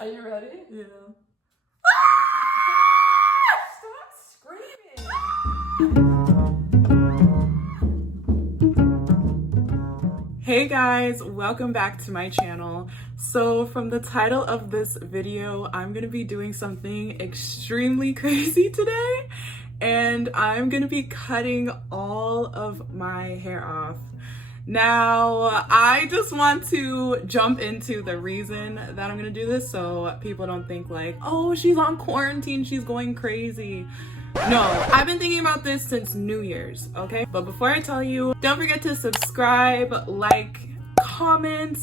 Are you ready? Yeah. Stop screaming! Hey guys, welcome back to my channel. So from the title of this video, I'm gonna be doing something extremely crazy today, and I'm gonna be cutting all of my hair off. Now, I just want to jump into the reason that I'm gonna do this so people don't think like, oh, she's on quarantine, she's going crazy. No, I've been thinking about this since New Year's, okay? But before I tell you, don't forget to subscribe, like, comment,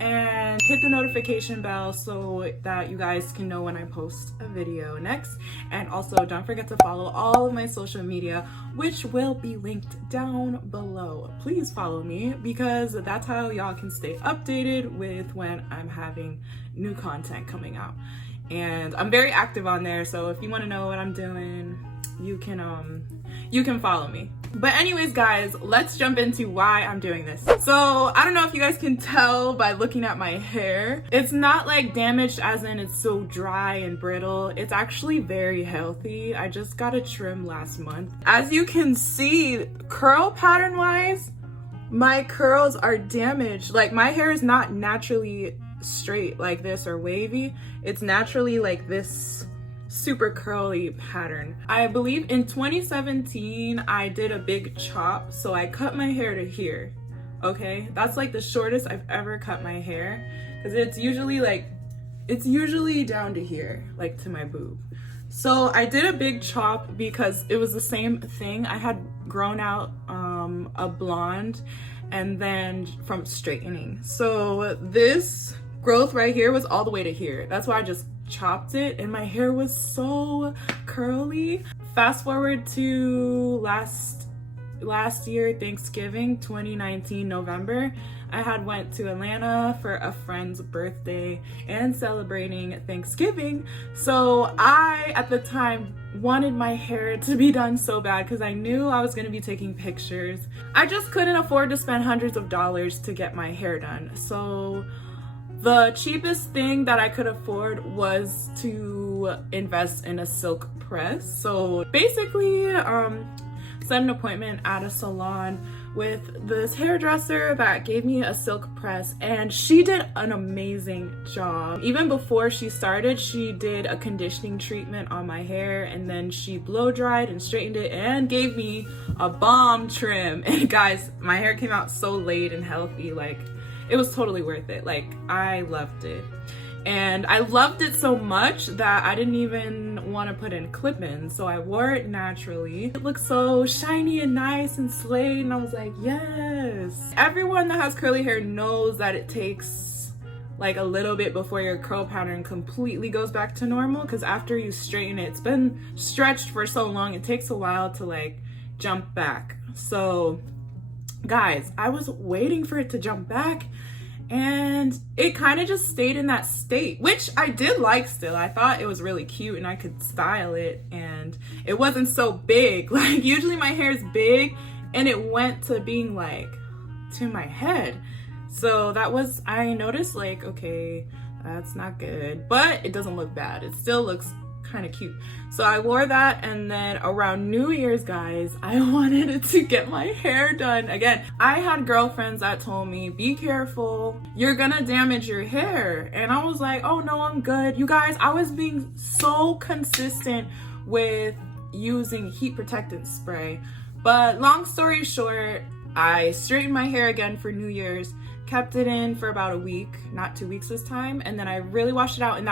and hit the notification bell so that you guys can know when I post a video next. And also don't forget to follow all of my social media, which will be linked down below. Please follow me because that's how y'all can stay updated with when I'm having new content coming out. And I'm very active on there, so if you want to know what I'm doing, you can follow me. But anyways guys, let's jump into why I'm doing this. So I don't know if you guys can tell by looking at my hair, it's not like damaged as in it's so dry and brittle. It's actually very healthy. I just got a trim last month. As you can see, curl pattern wise, my curls are damaged. Like my hair is not naturally straight like this or wavy. It's naturally like this super curly pattern. I believe in 2017 I did a big chop, so I cut my hair to here. Okay, that's like the shortest I've ever cut my hair, because it's usually down to here, like to my boob. So I did a big chop because it was the same thing. I had grown out a blonde and then from straightening. So this growth right here was all the way to here. That's why I just chopped it, and my hair was so curly. Fast forward to last year, Thanksgiving 2019 November, I had went to Atlanta for a friend's birthday and celebrating Thanksgiving. So I at the time wanted my hair to be done so bad because I knew I was going to be taking pictures. I just couldn't afford to spend hundreds of dollars to get my hair done. So the cheapest thing that I could afford was to invest in a silk press. So basically, set an appointment at a salon with this hairdresser that gave me a silk press, and she did an amazing job. Even before she started, she did a conditioning treatment on my hair, and then she blow dried and straightened it and gave me a bomb trim. And guys, my hair came out so laid and healthy. Like, it was totally worth it. Like, I loved it. And I loved it so much that I didn't even want to put in clip-ins, so I wore it naturally. It looked so shiny and nice and slayed, and I was like, yes. Everyone that has curly hair knows that it takes like a little bit before your curl pattern completely goes back to normal, because after you straighten it, it's been stretched for so long, it takes a while to like jump back. So guys, I was waiting for it to jump back, and it kind of just stayed in that state, which I did like still. I thought it was really cute and I could style it, and it wasn't so big. Like usually my hair is big, and it went to being like to my head. So that was, I noticed like, okay, that's not good, but it doesn't look bad. It still looks kind of cute. So I wore that, and then around New Year's, guys, I wanted to get my hair done again. I had girlfriends that told me, be careful, you're gonna damage your hair. And I was like, oh no, I'm good. You guys, I was being so consistent with using heat protectant spray. But long story short, I straightened my hair again for New Year's, kept it in for about a week, not 2 weeks this time, and then I really washed it out. And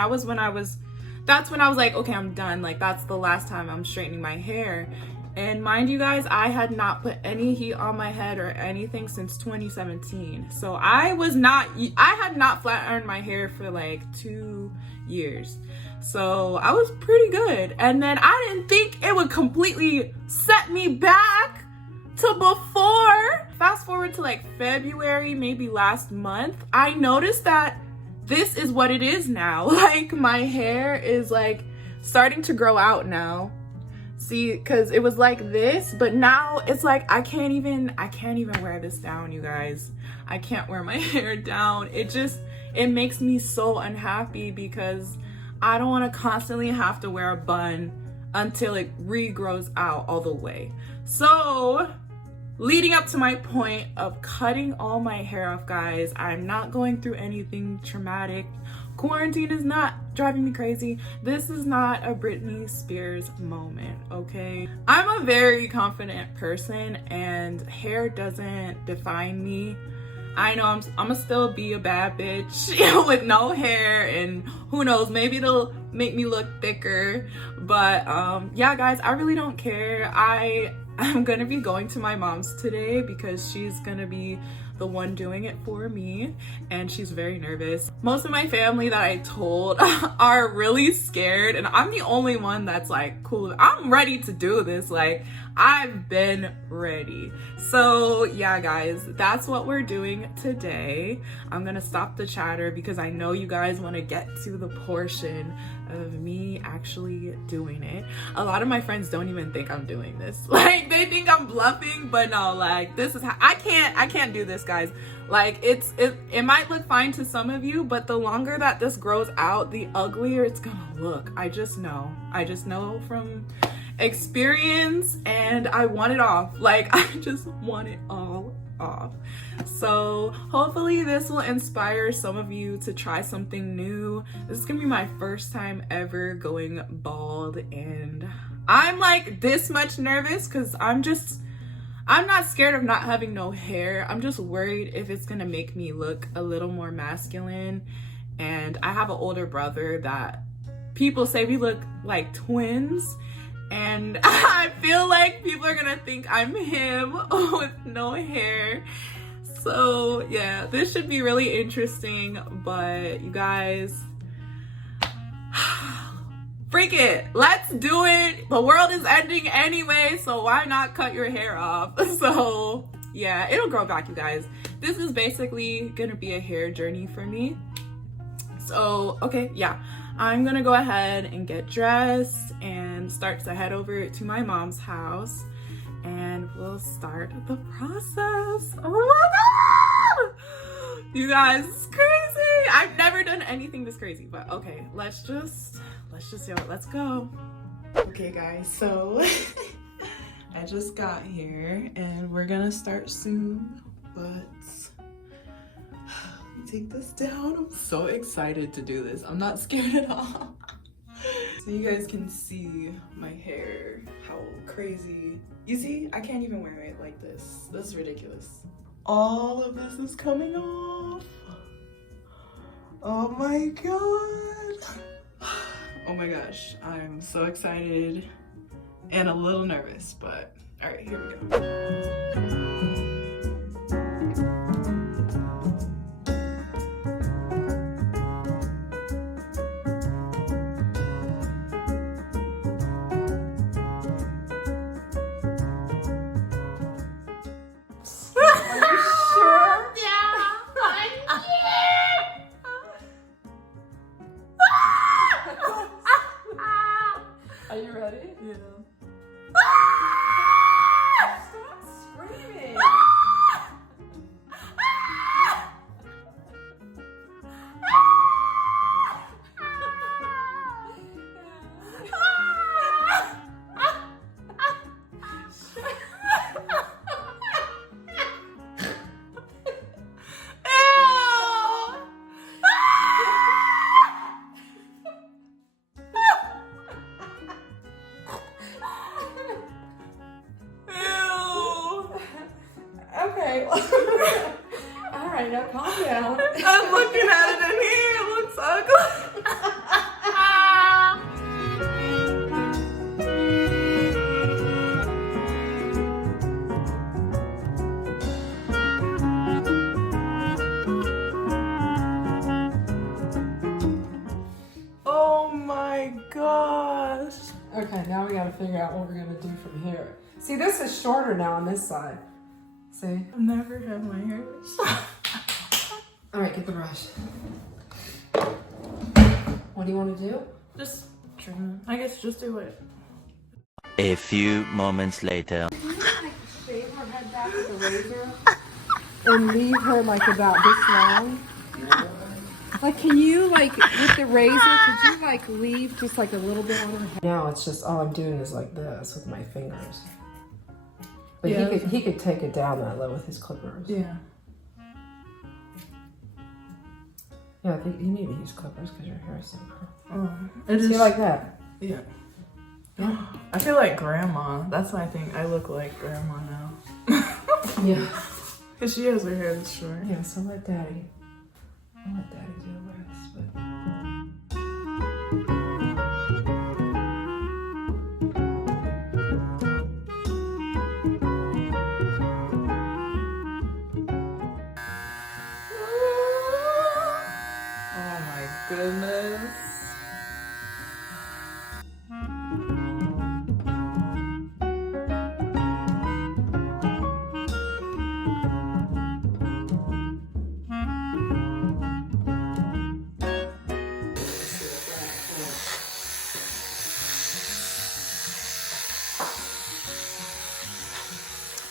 that's when I was like, okay, I'm done. Like, that's the last time I'm straightening my hair. And mind you guys, I had not put any heat on my head or anything since 2017. So I had not flat ironed my hair for like 2 years. So I was pretty good. And then I didn't think it would completely set me back to before. Fast forward to like February, maybe last month, I noticed that this is what it is now. Like my hair is like starting to grow out now. See, because it was like this, but now it's like I can't even wear this down, you guys. I can't wear my hair down. It it makes me so unhappy because I don't want to constantly have to wear a bun until it regrows out all the way. So leading up to my point of cutting all my hair off, guys, I'm not going through anything traumatic. Quarantine is not driving me crazy. This is not a Britney Spears moment, okay? I'm a very confident person and hair doesn't define me. I know I'm gonna still be a bad bitch, you know, with no hair, and who knows, maybe it'll make me look thicker. But yeah, guys, I really don't care. I'm gonna be going to my mom's today because she's gonna be the one doing it for me, and she's very nervous. Most of my family that I told are really scared, and I'm the only one that's like, cool, I'm ready to do this. Like, I've been ready. So yeah, guys, that's what we're doing today. I'm gonna stop the chatter because I know you guys want to get to the portion of me actually doing it. A lot of my friends don't even think I'm doing this. Like, they think I'm bluffing, but no, like, this is how I can't do this, guys. Like, it might look fine to some of you, but the longer that this grows out, the uglier it's gonna look. I just know from experience, and I want it off. Like, I just want it all off. So hopefully this will inspire some of you to try something new. This is gonna be my first time ever going bald, and I'm like this much nervous because I'm not scared of not having no hair. I'm just worried if it's gonna make me look a little more masculine. And I have an older brother that people say we look like twins, and I feel like people are gonna think I'm him with no hair. So yeah, this should be really interesting, but you guys, freak it, let's do it. The world is ending anyway, so why not cut your hair off? So yeah, it'll grow back, you guys. This is basically gonna be a hair journey for me. So okay, yeah, I'm gonna go ahead and get dressed and start to head over to my mom's house, and we'll start the process. Oh my god, you guys, it's crazy. I've never done anything this crazy, but okay, let's just do it. Let's go. Okay guys, so I just got here and we're gonna start soon, but let me take this down. I'm so excited to do this. I'm not scared at all. So you guys can see my hair, how crazy. You see, I can't even wear it like this. This is ridiculous. All of this is coming off. Oh my god. Oh my gosh, I'm so excited and a little nervous, but all right, here we go. Are you ready? Yeah. Stop screaming. Okay. All right, now calm down. I'm looking at it in here. It looks ugly. Oh my gosh. Okay, now we gotta figure out what we're gonna do from here. See, this is shorter now on this side. See? I've never had my hair. All right, get the brush. What do you want to do? Just trim. I guess just do it. A few moments later. Shave her head back with the razor and leave her like about this long. Like, can you, like, with the razor, could you, like, leave just, like, a little bit on her head? Now it's just, all I'm doing is like this with my fingers. But Yeah. he could take it down that low with his clippers. Yeah. Yeah, I think you need to use clippers because your hair is so curly. It is See, like that. Yeah. Yeah. I feel like grandma. That's my thing. I look like grandma now. Yeah. Cause she has her hair this short. Yeah, so let daddy. I'll let daddy do the rest. But... Oh my goodness.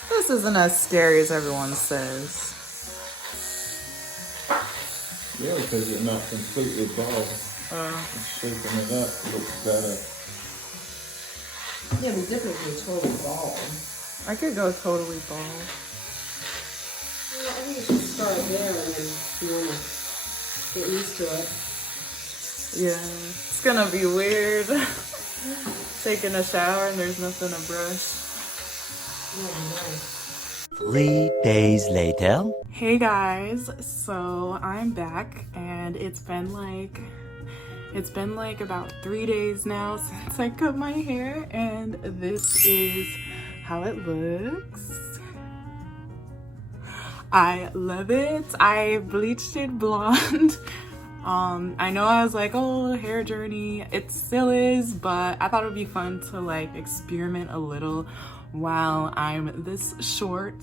This isn't as scary as everyone says. Yeah, because you're not completely bald. Shaking it up looks better. Yeah, but different from totally bald. I could go totally bald. Well, I think you should start there and then get used to it. Yeah, it's gonna be weird. Taking a shower and there's nothing to brush. Nice. 3 days later. Hey guys, so I'm back and it's been like about 3 days now since I cut my hair, and this is how it looks. I love it. I bleached it blonde. I know I was like, oh, hair journey, it still is, but I thought it would be fun to like experiment a little while I'm this short.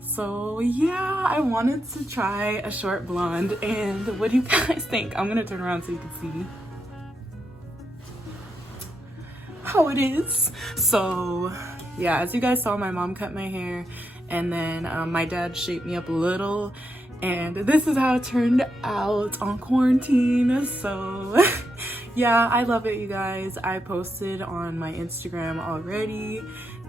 So yeah, I wanted to try a short blonde, and what do you guys think? I'm gonna turn around so you can see how it is. So yeah, as you guys saw, my mom cut my hair, and then my dad shaped me up a little, and this is how it turned out on quarantine. So yeah, I love it, you guys. I posted on my Instagram already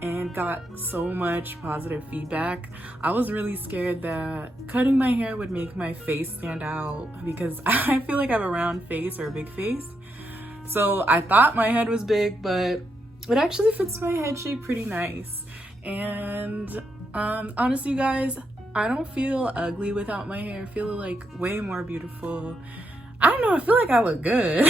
and got so much positive feedback. I was really scared that cutting my hair would make my face stand out because I feel like I have a round face or a big face. So I thought my head was big, but it actually fits my head shape pretty nice. And honestly, you guys, I don't feel ugly without my hair. I feel like way more beautiful. I don't know, I feel like I look good.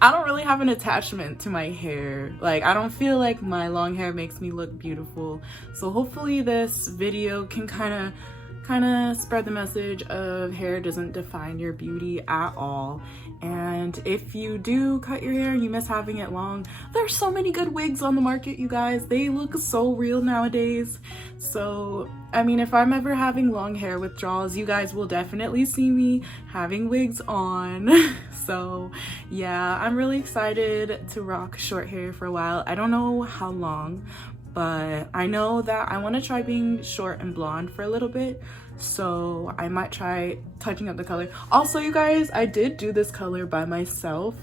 I don't really have an attachment to my hair. Like, I don't feel like my long hair makes me look beautiful. So hopefully this video can kind of spread the message of hair doesn't define your beauty at all. And if you do cut your hair and you miss having it long, there's so many good wigs on the market, you guys. They look so real nowadays. So, I mean, if I'm ever having long hair withdrawals, you guys will definitely see me having wigs on. So, yeah, I'm really excited to rock short hair for a while. I don't know how long, but I know that I want to try being short and blonde for a little bit. So I might try touching up the color. Also, you guys, I did do this color by myself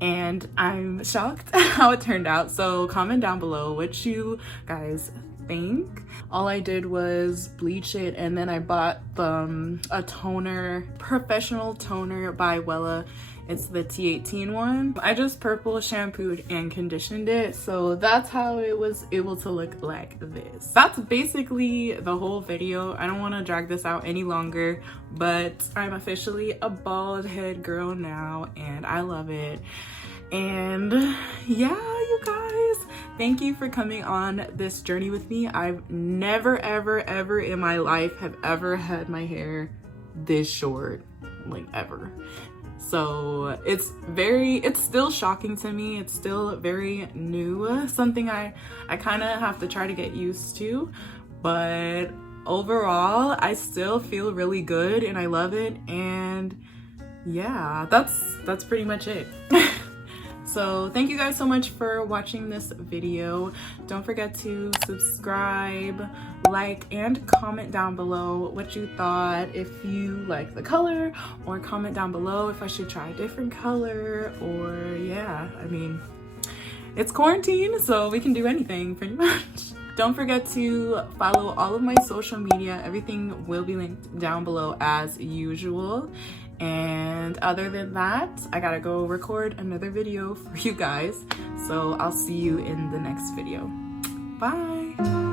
and I'm shocked how it turned out. So comment down below what you guys think. All I did was bleach it, and then I bought a toner, professional toner by Wella. It's the T18 one. I just purple shampooed and conditioned it, so that's how it was able to look like this. That's basically the whole video. I don't want to drag this out any longer, but I'm officially a bald head girl now and I love it. And yeah, you guys, thank you for coming on this journey with me. I've never ever in my life have ever had my hair this short, like ever. So it's still shocking to me. It's still very new, something I kind of have to try to get used to, but overall I still feel really good and I love it. And yeah, that's pretty much it. So thank you guys so much for watching this video. Don't forget to subscribe, like, and comment down below what you thought, if you like the color, or comment down below if I should try a different color, or yeah, I mean, it's quarantine, so we can do anything pretty much. Don't forget to follow all of my social media. Everything will be linked down below as usual. And other than that, I gotta go record another video for you guys. So I'll see you in the next video. Bye.